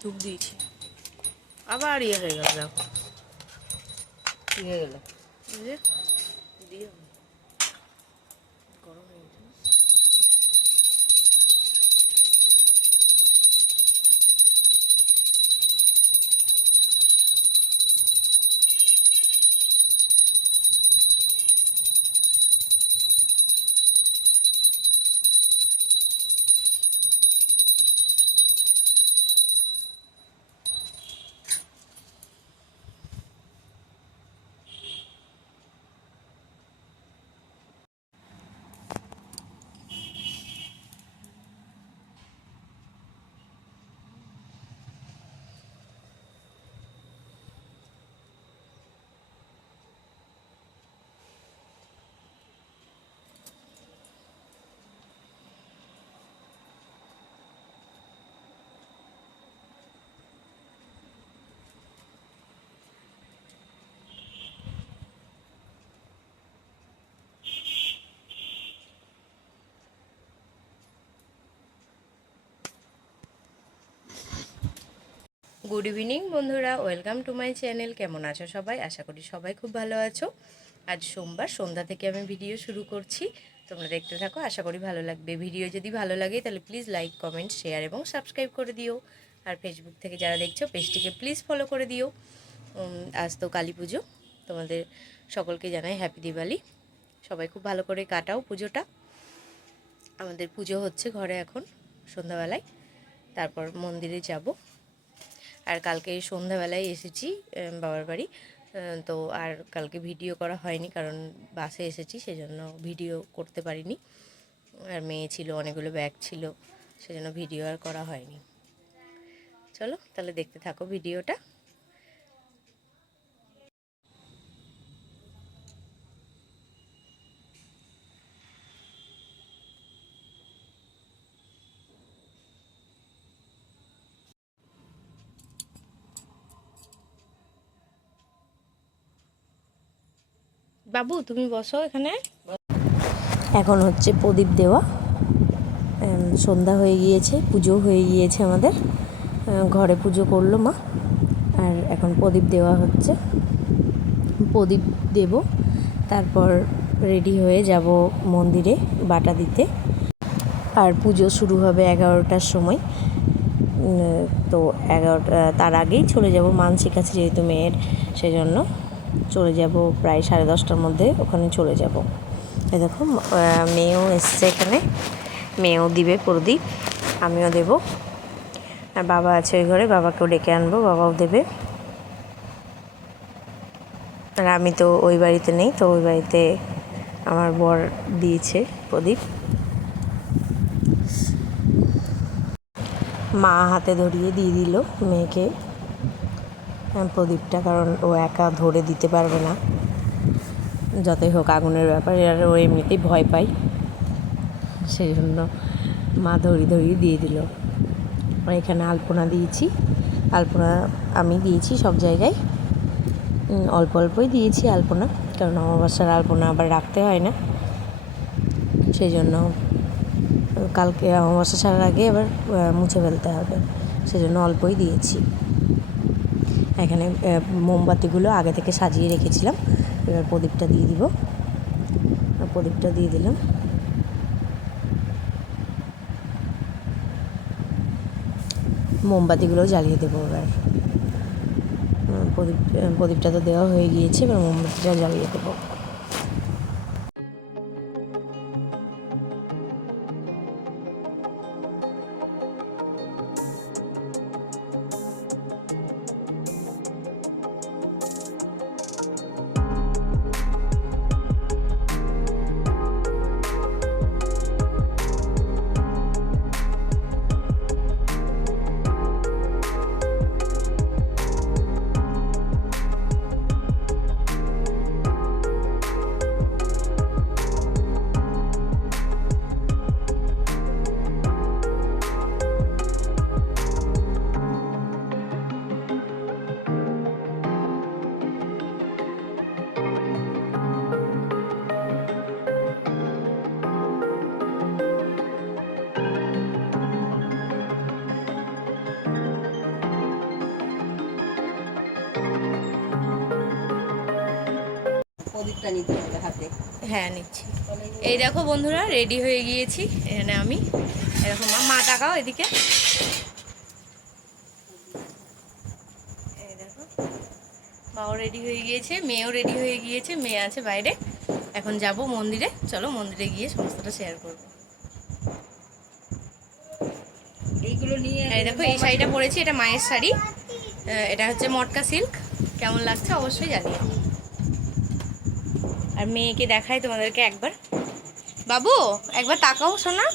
ধূপ দিয়েছি আবার ইয়ে হয়ে গেল দেখো কি হয়ে গেল এই যে দিয়ে গরম হয়ে গেছে গুড ইভিনিং বন্ধুরা, ওয়েলকাম টু মাই চ্যানেল। কেমন আছো সবাই? আশা করি সবাই খুব ভালো আছো। আজ সোমবার সন্ধ্যা থেকে আমি ভিডিও শুরু করছি, তোমরা দেখতে থাকো, আশা করি ভালো লাগবে। ভিডিও যদি ভালো লাগে তাহলে প্লিজ লাইক, কমেন্ট, শেয়ার এবং সাবস্ক্রাইব করে দিও। আর ফেসবুক থেকে যারা দেখছো পেজটিকে প্লিজ ফলো করে দিও। আজ তো কালী পুজো, তোমাদের সকলকে জানাই হ্যাপি দিওয়ালি। সবাই খুব ভালো করে কাটাও পুজোটা। আমাদের পুজো হচ্ছে ঘরে এখন সন্ধ্যাবেলায়, তারপর মন্দিরে যাব। আর কালকে সন্ধ্যাবেলায় এসেছি বাবার বাড়ি, তো আর কালকে ভিডিও করা হয়নি কারণ বাসে এসেছি, সেজন্য ভিডিও করতে পারিনি। আর মেয়ে ছিল, অনেকগুলো ব্যাগ ছিল, সেজন্য ভিডিও আর করা হয়নি। চলো তাহলে দেখতে থাকো ভিডিওটা। বাবু তুমি বসো এখানে। এখন হচ্ছে প্রদীপ দেওয়া, সন্ধ্যা হয়ে গিয়েছে, পুজো হয়ে গিয়েছে আমাদের, ঘরে পুজো করলো মা। আর এখন প্রদীপ দেওয়া হচ্ছে, প্রদীপ দেব, তারপর রেডি হয়ে যাব মন্দিরে বাটা দিতে। আর পুজো শুরু হবে 11টার সময়, তো 11টা তার আগেই চলে যাব মানসিক আছে যেহেতু মেয়ের, সেজন্য চলে যাব প্রায় 10:30টার মধ্যে ওখানে চলে যাব। এই দেখো মেয়েও এসছে এখানে, মেয়েও দিবে প্রদীপ, আমিও দেব। আর বাবা আছে ওই ঘরে, বাবাকেও ডেকে আনবো, বাবাও দেবে। আর আমি তো ওই বাড়িতে নেই, তো ওই বাড়িতে আমার বর দিয়েছে প্রদীপ। মা হাতে ধরিয়ে দিয়ে দিল মেয়েকে প্রদীপটা, কারণ ও একা ধরে দিতে পারবে না, যতই হোক আগুনের ব্যাপারে, আর ও এমনিতেই ভয় পায়, সেই জন্য মা ধরিয়ে দিয়ে দিল। আর এখানে আলপনা দিয়েছি, আলপনা আমি দিয়েছি সব জায়গায়, অল্প অল্পই দিয়েছি আলপনা, কারণ অমাবস্যার আলপনা আবার রাখতে হয় না, সেই জন্য কালকে অমাবস্যা ছাড়ার আগে আবার মুছে ফেলতে হবে, সেজন্য অল্পই দিয়েছি। এখানে মোমবাতিগুলো আগে থেকে সাজিয়ে রেখেছিলাম, এবার প্রদীপটা দিয়ে দিব, প্রদীপটা দিয়ে দিলাম। মোমবাতিগুলোও জ্বালিয়ে দেবো এবার। প্রদীপটা তো দেওয়া হয়ে গিয়েছে, এবার মোমবাতিটা জ্বালিয়ে দেবো। প্রদীপটা নিতে হবে হাতে। হ্যাঁ নিচ্ছি। এই দেখো বন্ধুরা, রেডি হয়ে গিয়েছি। এখানে আমি এরকম মা তাকাও এদিকে। এই দেখো, মাও রেডি হয়ে গিয়েছে, মেয়েও রেডি হয়ে গিয়েছে। মেয়ে আছে বাইরে। এখন যাব মন্দিরে। চলো মন্দিরে গিয়ে সমস্তটা শেয়ার করবো। এইগুলো নিয়ে এই দেখো, এই শাড়িটা পরেছি, এটা মায়ের শাড়ি। এটা হচ্ছে মটকা সিল্ক। কেমন লাগছে অবশ্যই জানিও। আর মেয়েকে দেখাই তোমাদেরকে একবার। বাবু একবার তাকাও শোনা,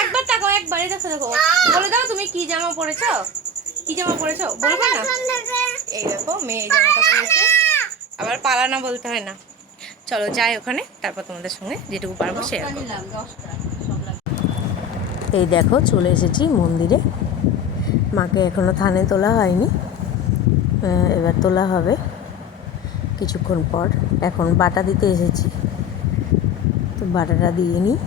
একবার তাকাও, একবার। এই দেখো দেখো, বলে দাও তুমি কি জামা পরেছো, কি জামা পরেছো বলবে না? এই দেখো মেয়ে এই জামাটা পরেছে। আবার পালানা বলতে হয় না। চলো যাই ওখানে, তারপর তোমাদের সঙ্গে যেটুকু পারবো শেয়ার করবো। নিলাম 10টা সব লাগবে। এই দেখো চলে এসেছি মন্দিরে। মাকে এখনো থানে তোলা হয়নি, এবার তোলা হবে কিছুক্ষণ পর। এখন বাটা দিতে এসেছি, তো বাটাটা দিয়ে নিই,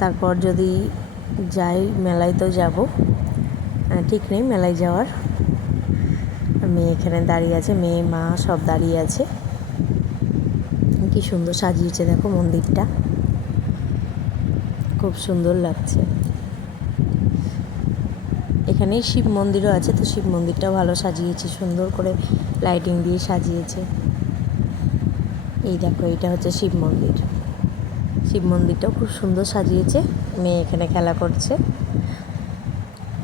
তারপর যদি যাই মেলায় তো যাব, ঠিক নেই মেলায় যাওয়ার। মেয়ে এখানে দাঁড়িয়ে আছে, মেয়ে মা সব দাঁড়িয়ে আছে। কি সুন্দর সাজিয়েছে দেখো মন্দিরটা, খুব সুন্দর লাগছে। এখানেই শিব মন্দিরও আছে, তো শিব মন্দিরটাও ভালো সাজিয়েছে, সুন্দর করে লাইটিং দিয়ে সাজিয়েছে। এই দেখো, এটা হচ্ছে শিব মন্দির। শিব মন্দিরটাও খুব সুন্দর সাজিয়েছে। মেয়ে এখানে খেলা করছে,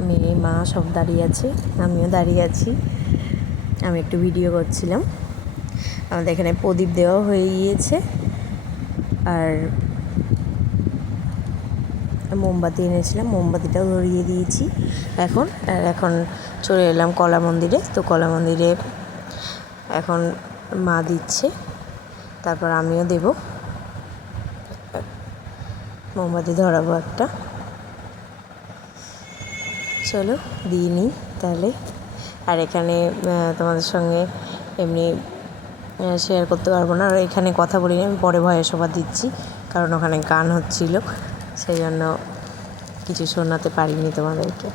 মেয়ে মা সব দাঁড়িয়ে আছে, আমিও দাঁড়িয়ে আছি। আমি একটু ভিডিও করছিলাম। আমাদের এখানে প্রদীপ দেওয়া হয়ে গিয়েছে, আর মোমবাতি এনেছিলাম, মোমবাতিটাও ধরিয়ে দিয়েছি এখন। আর এখন চলে এলাম কলা মন্দিরে। তো কলা মন্দিরে এখন মা দিচ্ছে, তারপর আমিও দেব। মোমবাতি ধরাবো একটা, চলো দিয়ে নিই তাহলে। আর এখানে তোমাদের সঙ্গে এমনি শেয়ার করতে পারবো না, আর এখানে কথা বলি আমি পরে ভয়েস ওভার দিচ্ছি, কারণ ওখানে গান হচ্ছিল, সেই জন্য কিছু শোনাতে পারিনি তোমাদেরকে।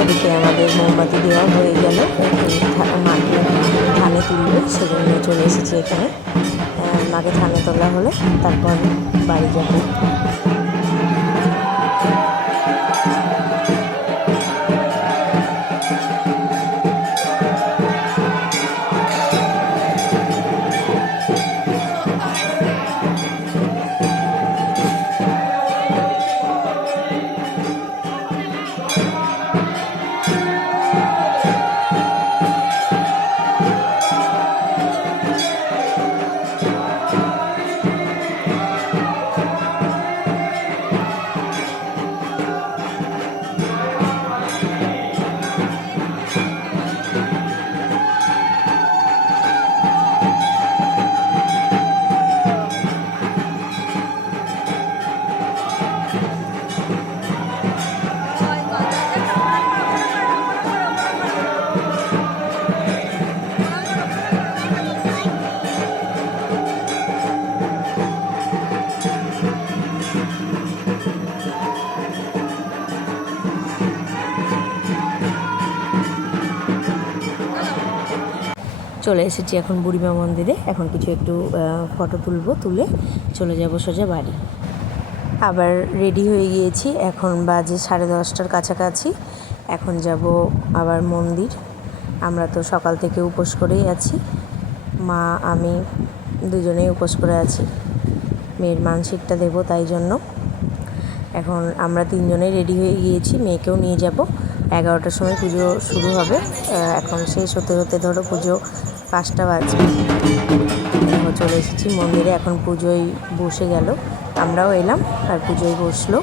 এদিকে আমাদের মোমবাতি দেওয়া হয়ে গেল, মাকে থানে তুলবে, সেজন্য চলে এসেছি এখানে। মাকে থানে তোলা হলে তারপর বাড়ি যাবো। চলে এসেছি এখন বুড়িমা মন্দিরে। এখন কিছু একটু ফটো তুলে চলে যাব সোজা বাড়ি। আবার রেডি হয়ে গিয়েছি, এখন বাজে 10:30টার কাছাকাছি। এখন যাব আবার মন্দির। আমরা তো সকাল থেকে উপোস করেই আছি, মা আমি দুজনেই উপোস করে আছি। মেয়ের মানসিকটা দেবো তাই জন্য। এখন আমরা তিনজনেই রেডি হয়ে গিয়েছি, মেয়েকেও নিয়ে যাব। 11টার সময় পুজো শুরু হবে, এখন শেষ হতে হতে ধরো পুজো 5টা বাজবে। চলে এসেছি মন্দিরে, এখন পুজোয় বসে গেল, আমরাও এলাম আর পুজোয় বসলো।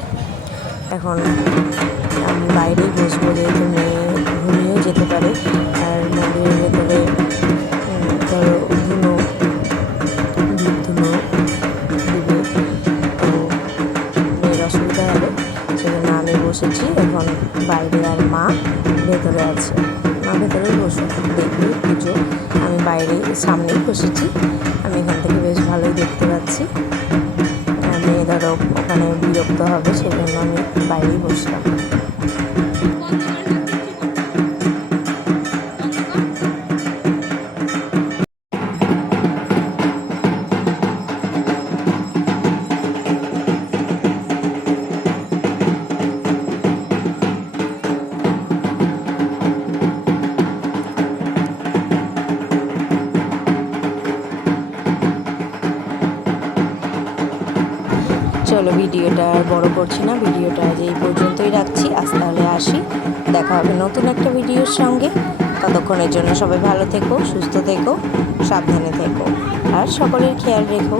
এখন আমি বাইরেই বসবো, যেহেতু মেয়ে ঘুমিয়েও যেতে পারে আর মন্দিরের ভেতরে ধরো ধুনো দিবে, তো মেয়ের অসুবিধা হবে, সেজন্য আমি বসেছি। এখন বাইরে আর মা ভেতরে আছে, মা ভেতরেই বসুক, দেখবে পুজো। আমি বাইরে সামনেই বসেছি, আমি এখান থেকে বেশ ভালোই দেখতে পাচ্ছি। মেয়ে ধরো ওখানে বিরক্ত হবে, সেজন্য আমি বাইরেই বসলাম। চলো ভিডিওটা আর বড় করছি না, ভিডিওটা আজ এই পর্যন্তই রাখছি। আজ তাহলে আসি, দেখা হবে নতুন একটা ভিডিওর সঙ্গে। ততক্ষণের জন্য সবাই ভালো থেকো, সুস্থ থেকো, সাবধানে থেকো আর সকলের খেয়াল রেখো।